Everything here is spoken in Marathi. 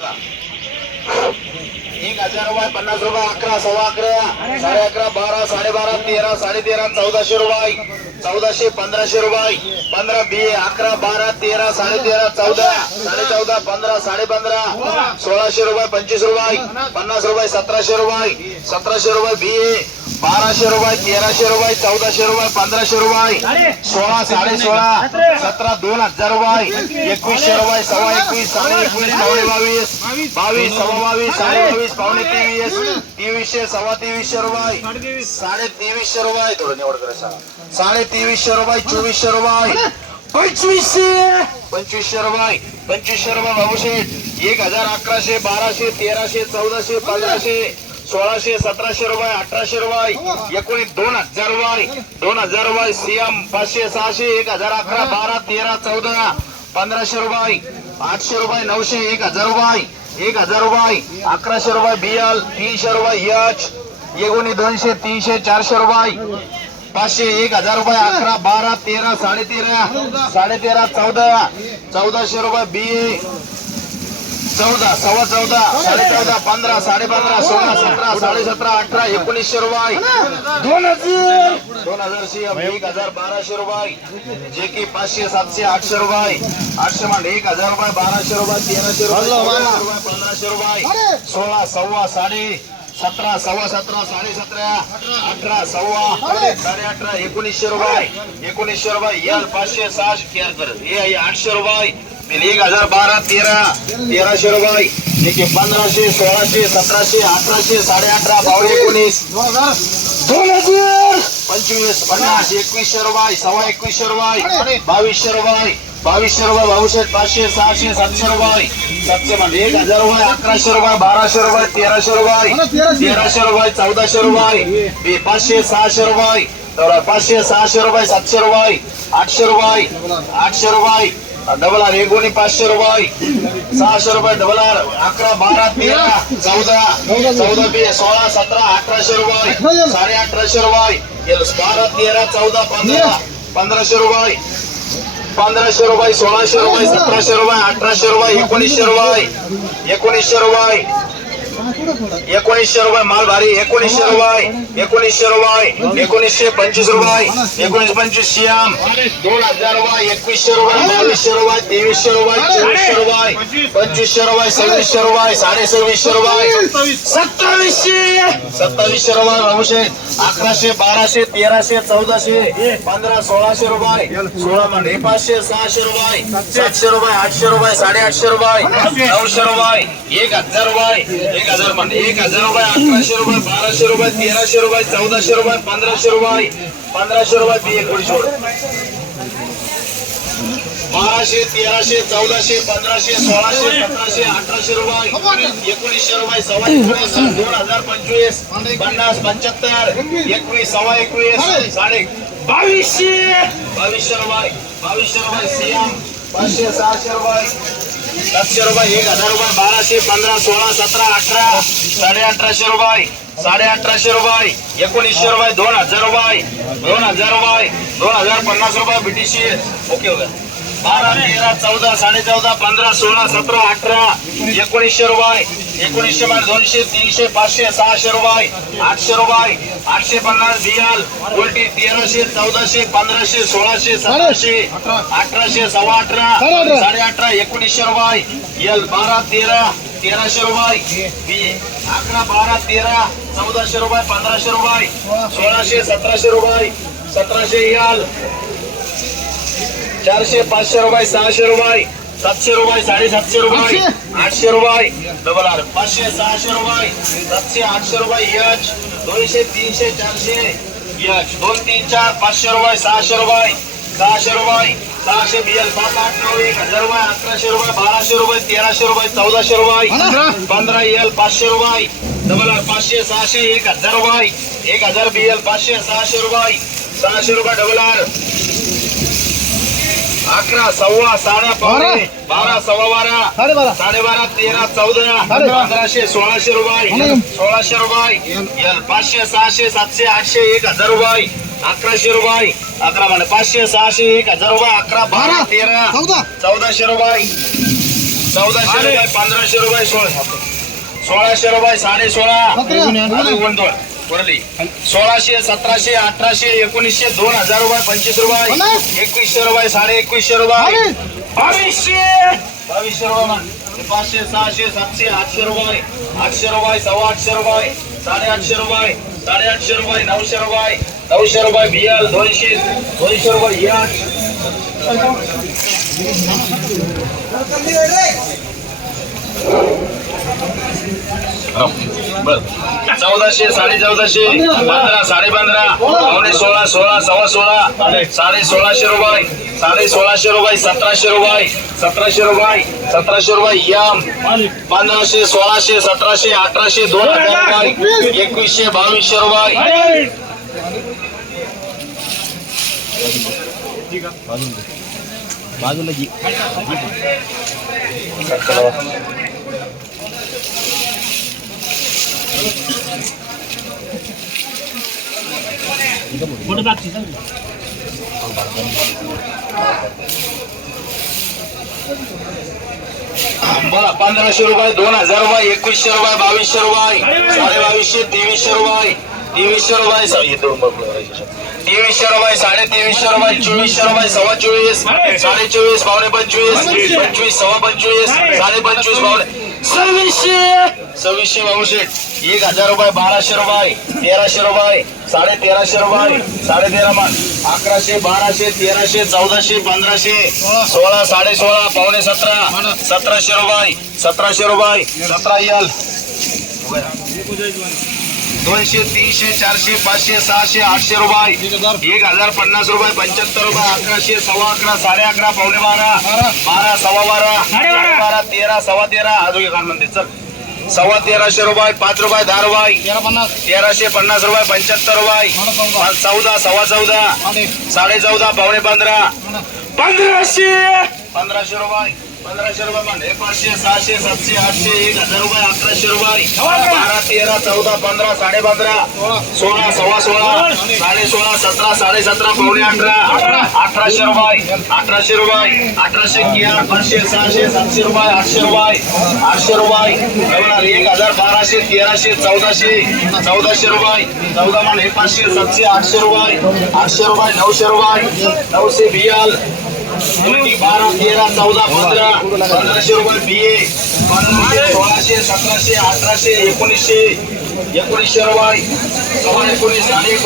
एक हजार रुपये पन्नास रुपये अकरा सव्वा अकरा साडे अकरा बारा साडेबारा तेरा साडे तेरा चौदाशे रुपये. चौदाशे पंधराशे रुपये. पंधरा बी अकरा बारा तेरा साडे तेरा चौदा. साडे चौदा पंधरा साडे पंधरा. सोळाशे रुपये पंचवीस रुपये. पन्नास रुपये सतराशे रुपये. सतराशे रुपये बी बाराशे रुपये तेराशे रुपये चौदाशे रुपये पंधराशे रुपये. सोळा साडे सोळा सतरा दोन हजार रुपये. एकवीसशे रुपये सव्वा एकवीस साडे एकवीस पावणे बावीस बावीस सव्वा बावीस साडे बावीस पावणे तेवीस तेवीसशे सव्वा तेवीसशे रुपये. साडे तेवीसशे रुपये. थोडं निवड करायचा साडे तेवीसशे रुपये चोवीसशे रुपये. पंचवीसशे! पंचवीसशे रुपये. पंचवीसशे रुपये भाऊशेठ एक हजार अकराशे बाराशे तेराशे चौदाशे पंधराशे. सोळाशे सतराशे रुपये अठराशे रुपये एकोणीस दोन हजार रुपये दोन हजार रुपये सीएम पाचशे सहाशे एक हजार अकरा बारा तेरा चौदा पंधराशे रुपये आठशे रुपये नऊशे एक हजार रुपये एक हजार रुपये अकराशे रुपये बीएल तीनशे रुपये यच एकोणी दोनशे तीनशे चारशे रुपये पाचशे एक हजार रुपये अकरा बारा तेरा साडेतेरा साडेतेरा चौदा चौदाशे रुपये बी चौदा सव्वा चौदा साडे चौदा पंधरा साडे पंधरा सोळा सतरा साडे सतरा अठरा एकोणीसशे रुपये. दोन हजार. दोन हजार सीएम एक हजार बाराशे रुपये. जे की पाचशे सातशे आठशे रुपये. आठशे मांड एक हजार रुपये बाराशे रुपये तेराशे रुपये पंधराशे रुपये. सोळा सव्वा साडे सतरा सव्वा सतरा साडे सतरा अठरा सव्वा साडे अठरा एकोणीसशे रुपये. एकोणीसशे रुपये यल पाचशे सहाशे केअर करत? हे आहे आठशे रुपये. एक हजार बारा तेरा तेराशे रुपये एके पंधराशे सोळाशे सतराशे अठराशे साडे अठरा बावन्न एकोणीस. दोन हजार पंचवीस पन्नास एकवीसशे रुपये सव्वा एकवीसशे रुपये बावीसशे रुपये बावीसशे रुपये बावीसशे पाचशे सहाशे सातशे रुपये सातशे म्हणजे एक हजार रुपये अकराशे रुपये बाराशे रुपये तेराशे रुपये तेराशे रुपये चौदाशे रुपये पाचशे सहाशे रुपये पाचशे सहाशे रुपये सातशे रुपये आठशे रुपये आठशे रुपये डबल आर एकोणी पाचशे रुपये. सहाशे रुपये डबल आर अकरा बारा तेरा चौदा चौदा बी सोळा सतरा अठराशे रुपये. साडे अठराशे रुपये. बारा तेरा चौदा पंधरा पंधराशे रुपये. पंधराशे रुपये सोळाशे रुपये सतराशे रुपये अठराशे रुपये एकोणीसशे रुपये. एकोणीसशे रुपये. एकोणीसशे रुपये माल भारी एकोणीसशे रुपये एकोणीसशे रुपये एकोणीसशे पंचवीस रुपये एकोणीस पंचवीस श्याम. दोन हजार रुपये एकवीसशे रुपये बावीसशे रुपये तेवीसशे रुपये चोवीसशे रुपये पंचवीसशे रुपये सव्वीसशे रुपये साडे सव्वीसशे रुपये सत्तावीसशे सत्तावीसशे रुपये भाऊशे अकराशे बाराशे तेराशे चौदाशे पंधरा सोळाशे रुपये सोळा म्हणजे पाचशे सहाशे रुपये सातशे रुपये आठशे रुपये साडेआठशे रुपये नऊशे रुपये एक हजार रुपये एक हजार म्हणजे एक हजार रुपये अकराशे रुपये बाराशे रुपये तेराशे रुपये चौदाशे रुपये पंधराशे रुपये पंधराशे रुपये ती एकोणीसशे बाराशे तेराशे चौदाशे पंधराशे सोळाशे सतराशे अठराशे रुपये एकोणीसशे रुपये सव्वा एकोणीस दोन हजार पंचवीस पन्नास पंच्याहत्तर एकवीस सव्वा एकवीस साडे बावीसशे! बावीसशे रुपये बावीसशे रुपये सीएम पाचशे सहाशे रुपये सातशे रुपये एक हजार रुपये बाराशे पंधरा सोळा सतरा अठरा साडे अठराशे रुपये साडे अठराशे रुपये एकोणीसशे रुपये दोन हजार रुपये दोन हजार रुपये दोन हजार पन्नास रुपये बीटीसी ओके हो बारा तेरा चौदा साडे चौदा पंधरा सोळा सतरा अठरा एकोणीसशे रुपये एकोणीसशे बाय दोनशे तीनशे पाचशे सहाशे रुपये आठशे रुपये आठशे पन्नास बियाल उलटी तेराशे चौदाशे पंधराशे सोळाशे सतराशे अठराशे सव्वा अठरा साडे अठरा एकोणीसशे रुपये यल बारा तेरा तेराशे रुपये अकरा बारा तेरा चौदाशे रुपये पंधराशे रुपये सोळाशे सतराशे रुपये सतराशे याल चारशे पाचशे रुपये सहाशे रुपये सातशे रुपये साडेसातशे रुपये. आठशे? रुपये. डबल आर पाचशे सहाशे रुपये. सातशे आठशे रुपये. यच दोनशे तीनशे चारशे. यच दोन तीन चार. पाचशे रुपये सहाशे रुपये. सहाशे रुपये. सहाशे बियल पाच आठ नऊ एक हजार रुपये अकराशे रुपये बाराशे रुपये तेराशे रुपये चौदाशे रुपये. पंधरा. एल पाचशे रुपये. डबल आर पाचशे सहाशे एक हजार रुपये. एक हजार बियल पाचशे सहाशे रुपये. सहाशे रुपये डबल आर अकरा सव्वा साडे बारा. सव्वा बारा. साडेबारा तेरा चौदा. पंधराशे सोळाशे रुपये. सोळाशे रुपये. पाचशे सहाशे सातशे आठशे एक हजार रुपये. अकराशे रुपये. अकरा म्हणजे पाचशे सहाशे एक हजार रुपये. अकरा बारा तेरा. चौदा. चौदाशे रुपये. चौदाशे रुपये पंधराशे रुपये सोळा सोळाशे रुपये साडे सोळा. दोन वरली सोळाशे सतराशे अठराशे एकोणीसशे दोन हजार रुपये पंचवीस रुपये एकवीसशे रुपये साडे एकवीसशे रुपये. बावीसशे! बावीसशे रुपये. पाचशे सहाशे सातशे आठशे रुपये. आठशे रुपये सव्वा आठशे रुपये. साडेआठशे रुपये. साडेआठशे रुपये नऊशे रुपये. नऊशे रुपये बियल दोनशे दोनशे रुपये याच चौदाशे साडे चौदाशे पंधरा साडे पंधरा पावणे सोळा सोळा सव्वा सोळा साडे सोळाशे रुपये साडे सोळाशे रुपये सतराशे रुपये सतराशे रुपये सतराशे रुपये यम पंधराशे सोळाशे सतराशे अठराशे दोन हजार रुपये एकवीसशे बावीसशे रुपये बाजूला जी फोटो? बोला पंधराशे रुपये दोन हजार रुपये एकवीसशे रुपये बावीसशे रुपये साडे बावीसशे तेवीसशे रुपये तेवीसशे रुपये. तेवीसशे रुपये साडे तेवीसशे रुपये चोवीसशे रुपये सव्वा चोवीस साडे चोवीस पावणे पंचवीस पंचवीस सव्वा पंचवीस साडे पंचवीस पावणे सव्वीसशे. सव्वीसशे बावीसशे एक हजार रुपये बाराशे रुपये तेराशे रुपये साडे तेराशे रुपये साडे तेरा मान अकराशे बाराशे तेराशे चौदाशे पंधराशे सोळा साडे सोळा पावणे सतरा सतराशे रुपये सतराशे रुपये सतरा एल. दोनशे तीनशे चारशे पाचशे सहाशे आठशे रुपये. एक हजार पन्नास रुपये पंच्याहत्तर रुपये अकराशे सव्वा अकरा साडे अकरा पावणे बारा बारा. सव्वा बारा साडे बारा. तेरा सव्वा तेरा. अजून एक म्हणते चल. सव्वा तेराशे रुपये पाच रुपये दहा रुपये. तेराशे पन्नास रुपये पंच्याहत्तर रुपये. चौदा. सव्वा चौदा. साडे चौदा पावणे पंधरा. पंधराशे. पंधराशे रुपये. पंधराशे रुपये मान हे पाचशे सहाशे सातशे आठशे एक हजार रुपये अकराशे रुपये. बारा तेरा चौदा पंधरा साडे पंधरा सोळा. सव्वा सोळा साडे सोळा सतरा साडे सतरा पावणे अठरा अठराशे रुपये अठराशे रुपये अठराशे किया पाचशे सहाशे सातशे रुपये आठशे रुपये आठशे रुपये. एक हजार बाराशे तेराशे चौदाशे चौदाशे रुपये. चौदा मान हे पाचशे सातशे आठशे रुपये आठशे रुपये नऊशे रुपये नऊशे बियाल मुलगी बारा तेरा चौदा पंधरा पंधराशे रुपये बी ए सोळाशे सतराशे अठराशे एकोणीसशे एकोणीसशे रुपये सव्वा एकोणीस साडे